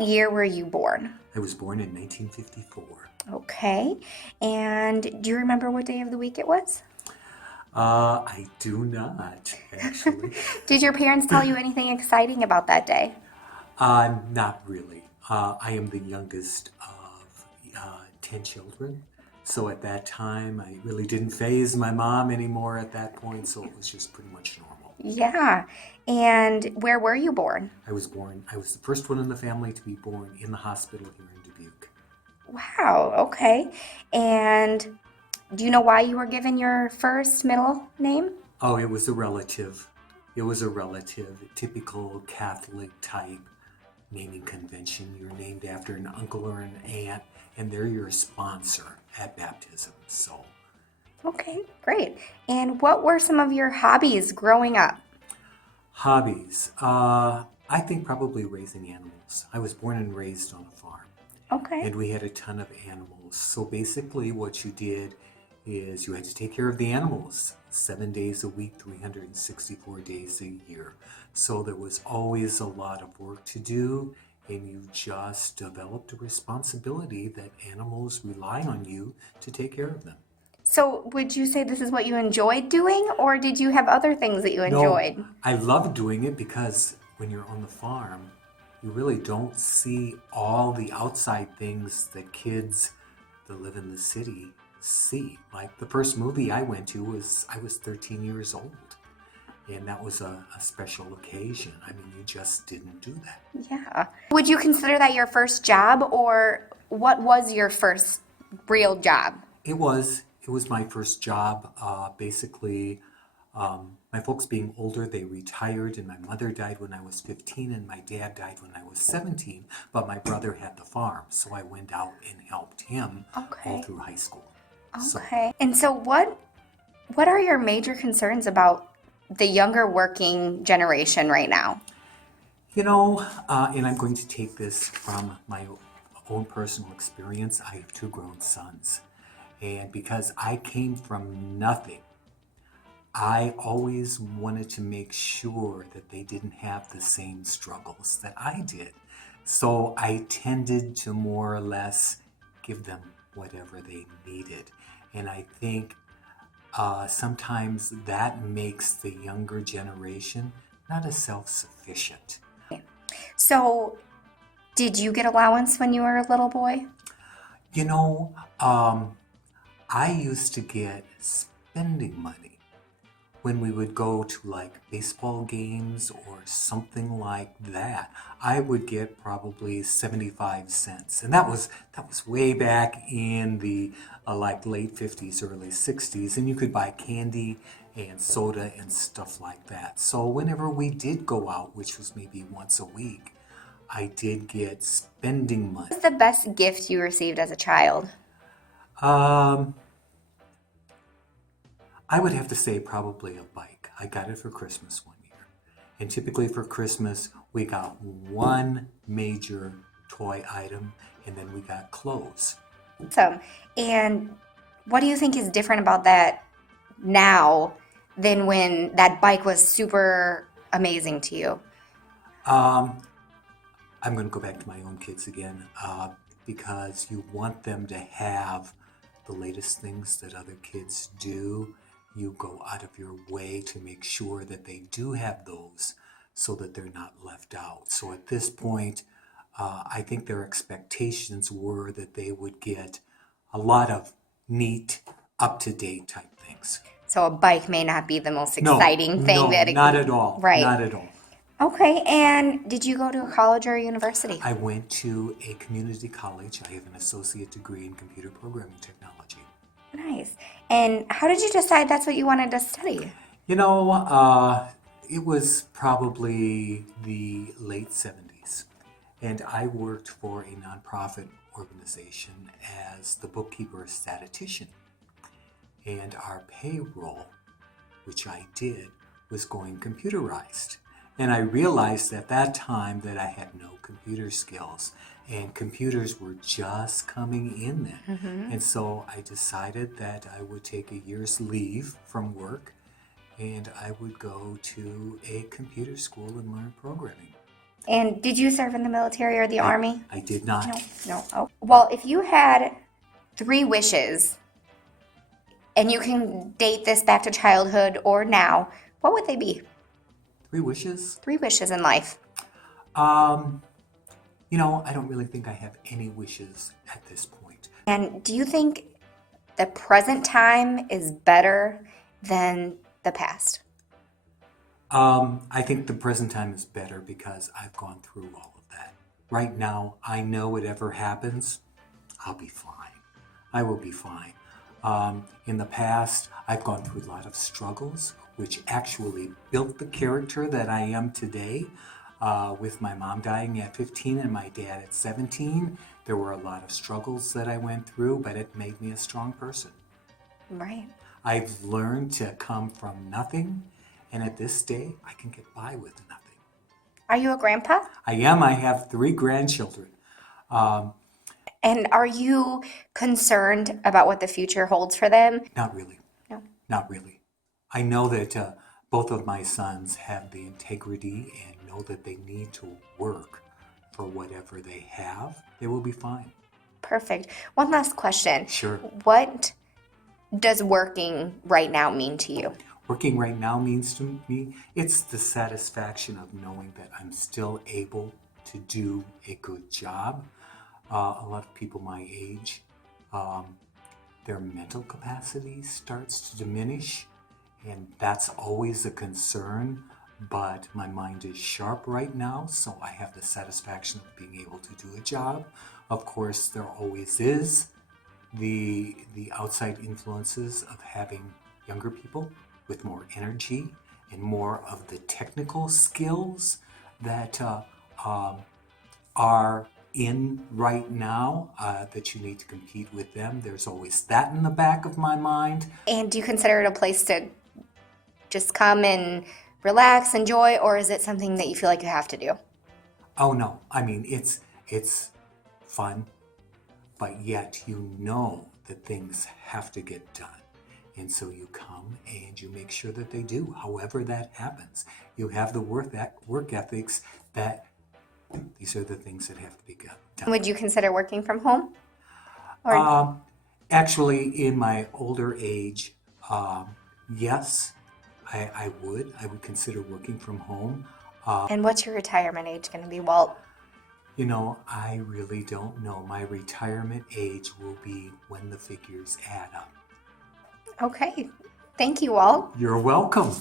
Year were you born? I was born in 1954. Okay. And do you remember what day of the week it was? I do not, actually. Did your parents tell you anything exciting about that day? Not really. I am the youngest of 10 children. So at that time, I really didn't phase my mom anymore at that point, so it was just pretty much normal. Yeah. And where were you born? I was the first one in the family to be born in the hospital here in Dubuque. Wow. Okay. And do you know why you were given your first middle name? Oh, it was a relative. It was a relative, typical Catholic type naming convention. You're named after an uncle or an aunt, and they're your sponsor at baptism. So, Okay, great. And what were some of your hobbies growing up? hobbies. I think probably raising animals. I was born and raised on a farm, Okay. and we had a ton of animals. So basically, what you did is you had to take care of the animals 7 days a week, 364 days a year. So there was always a lot of work to do, and you just developed a responsibility that animals rely on you to take care of them. So, would you say this is what you enjoyed doing, or did you have other things that you No, enjoyed? I love doing it because when you're on the farm, you really don't see all the outside things that kids that live in the city see. Like the first movie I went to was I was 13 years old, and that was a special occasion. I mean, you just didn't do that. Yeah. Would you consider that your first job, or what was your first real job? It was my first job. Basically, my folks being older, they retired, and my mother died when I was 15, and my dad died when I was 17. But my brother had the farm, so I went out and helped him all Okay. through high school. So, Okay. And so what are your major concerns about the younger working generation right now? and I'm going to take this from my own personal experience. I have two grown sons, and because I came from nothing, I always wanted to make sure that they didn't have the same struggles that I did. So I tended to more or less give them whatever they needed. And I think sometimes that makes the younger generation not as self sufficient. So, did you get allowance when you were a little boy? You know, um, I used to get spending money when we would go to like baseball games or something like that. I would get probably 75 cents. And that was way back in the like late 50s, early 60s, and you could buy candy and soda and stuff like that. So whenever we did go out, which was maybe once a week, I did get spending money. What was the best gift you received as a child? Um, I would have to say probably a bike. I got it for Christmas one year. And typically for Christmas, we got one major toy item and then we got clothes. Awesome. And what do you think is different about that now than when that bike was super amazing to you? Um, I'm going to go back to my own kids again because you want them to have the latest things that other kids do. You go out of your way to make sure that they do have those so that they're not left out. So at this point, I think their expectations were that they would get a lot of neat, up to date type things. So a bike may not be the most No, exciting thing no, that not at all. right. Not at all. Okay, and did you go to a college or a university? I went to a community college. I have an associate degree in computer programming technology. Nice. And how did you decide that's what you wanted to study? You know, it was probably the late 70s, and I worked for a nonprofit organization as the bookkeeper statistician, and our payroll, which I did, was going computerized. And I realized at that time that I had no computer skills, and computers were just coming in then. And so I decided that I would take a year's leave from work and I would go to a computer school and learn programming. And did you serve in the military or the army? I did not. No, no. Oh. Well, if you had 3 wishes, and you can date this back to childhood or now, what would they be? 3 wishes? 3 wishes in life. I don't really think I have any wishes at this point. And do you think the present time is better than the past? I think the present time is better because I've gone through all of that. Right now, I know whatever happens, I'll be fine. I will be fine. In the past, I've gone through a lot of struggles, which actually built the character that I am today. With my mom dying at 15 and my dad at 17, there were a lot of struggles that I went through, but it made me a strong person. Right. I've learned to come from nothing, and at this day, I can get by with nothing. Are you a grandpa? I am. I have 3 grandchildren. And are you concerned about what the future holds for them? Not really. No. Not really. I know that both of my sons have the integrity and know that they need to work for whatever they have. They will be fine. Perfect. One last question. Sure. What does working right now mean to you? Working right now means to me, it's the satisfaction of knowing that I'm still able to do a good job. A lot of people my age, their mental capacity starts to diminish, and that's always a concern, but my mind is sharp right now, so I have the satisfaction of being able to do a job. Of course, there always is the outside influences of having younger people with more energy and more of the technical skills that are in right now, that you need to compete with them. There's always that in the back of my mind. And do you consider it a place to just come and relax, enjoy, or is it something that you feel like you have to do? Oh no, I mean, it's fun, but yet you know that things have to get done. And so you come and you make sure that they do, however that happens. You have the work ethics that these are the things that have to be done. Would you consider working from home? Or Actually, in my older age, yes, I would. I would consider working from home. and what's your retirement age going to be, Walt? I really don't know. My retirement age will be when the figures add up. Okay. Thank you, Walt. You're welcome.